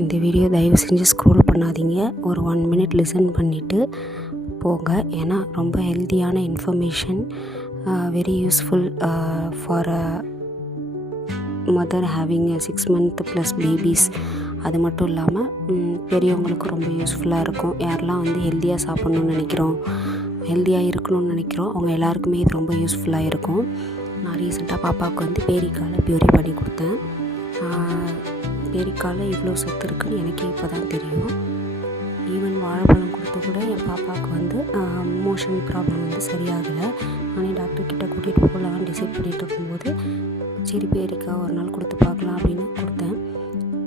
இந்த வீடியோ தயவு செஞ்சு ஸ்க்ரோல் பண்ணாதீங்க. ஒரு 1 மினிட் லிசன் பண்ணிவிட்டு போங்க. ஏன்னா ரொம்ப ஹெல்த்தியான information, very useful for mother having 6 month plus babies. அது மட்டும் இல்லாமல் பெரியவங்களுக்கு ரொம்ப யூஸ்ஃபுல்லாக இருக்கும். யாரெல்லாம் வந்து ஹெல்த்தியாக சாப்பிட்ணுன்னு நினைக்கிறோம், ஹெல்த்தியாக இருக்கணும்னு நினைக்கிறோம், அவங்க எல்லாருக்குமே இது ரொம்ப யூஸ்ஃபுல்லாக இருக்கும். நான் ரீசெண்டாக பாப்பாவுக்கு வந்து பேரிக்காயில் பியூரி பண்ணி கொடுத்தேன். பேரிக்காயில் இவ்வளோ சத்து இருக்குன்னு எனக்கே இப்போ தான் தெரியும். ஈவன் வாழைப்பழம் கொடுத்து கூட என் பாப்பாவுக்கு வந்து மோஷன் ப்ராப்ளம் வந்து சரியாகலை. நானே டாக்டர்கிட்ட கூட்டிகிட்டு போகலான்னு டிசைட் பண்ணிகிட்டு இருக்கும்போது சரி பேரிக்காய் ஒரு நாள் கொடுத்து பார்க்கலாம் அப்படின்னு கொடுத்தேன்.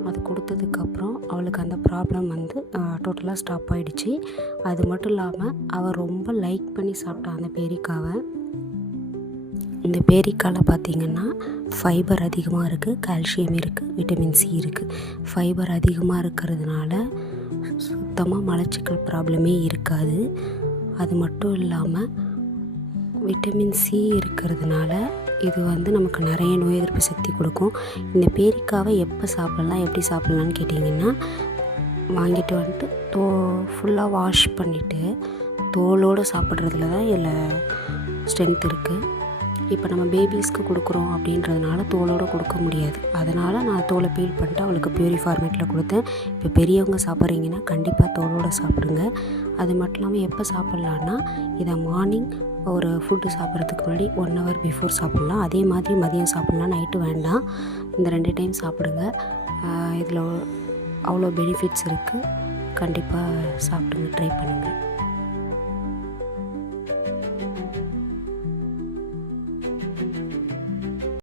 அது கொடுத்ததுக்கப்புறம் அவளுக்கு அந்த ப்ராப்ளம் வந்து டோட்டலாக ஸ்டாப் ஆகிடுச்சு. அது மட்டும் இல்லாமல் அவள் ரொம்ப லைக் பண்ணி சாப்பிட்டான் அந்த பேரிக்காவை. இந்த பேரிக்காயில் பார்த்திங்கன்னா ஃபைபர் அதிகமாக இருக்குது, கால்சியம் இருக்குது, விட்டமின் சி இருக்குது. ஃபைபர் அதிகமாக இருக்கிறதுனால சுத்தமாக மலச்சிக்கல் ப்ராப்ளமே இருக்காது. அது மட்டும் இல்லாமல் விட்டமின் சி இருக்கிறதுனால இது வந்து நமக்கு நிறைய நோய் எதிர்ப்பு சக்தி கொடுக்கும். இந்த பேரிக்காவை எப்போ சாப்பிட்லாம், எப்படி சாப்பிட்லான்னு கேட்டிங்கன்னா, வாங்கிட்டு வந்துட்டு ஃபுல்லாக வாஷ் பண்ணிவிட்டு தோலோடு சாப்பிட்றதுல தான் இதில் ஸ்ட்ரென்த் இருக்குது. இப்போ நம்ம பேபிஸ்க்கு கொடுக்குறோம் அப்படின்றதுனால தோலோடு கொடுக்க முடியாது. அதனால் நான் தோலை பீல் பண்ணிட்டு அவளுக்கு பியூரி ஃபார்மேட்டில் கொடுத்தேன். இப்போ பெரியவங்க சாப்பிட்றீங்கன்னா கண்டிப்பாக தோலோடு சாப்பிடுங்க. அது மட்டும் இல்லாமல் எப்போ சாப்பிட்லான்னா, இதை மார்னிங் ஒரு ஃபுட்டு சாப்பிட்றதுக்கு முன்னாடி 1 hour பிஃபோர் சாப்பிட்லாம். அதே மாதிரி மதியம் சாப்பிட்லாம், நைட்டு வேண்டாம். இந்த 2 டைம் சாப்பிடுங்க. இதில் அவ்வளோ பெனிஃபிட்ஸ் இருக்குது. கண்டிப்பாக சாப்பிடுங்க, ட்ரை பண்ணுங்கள்.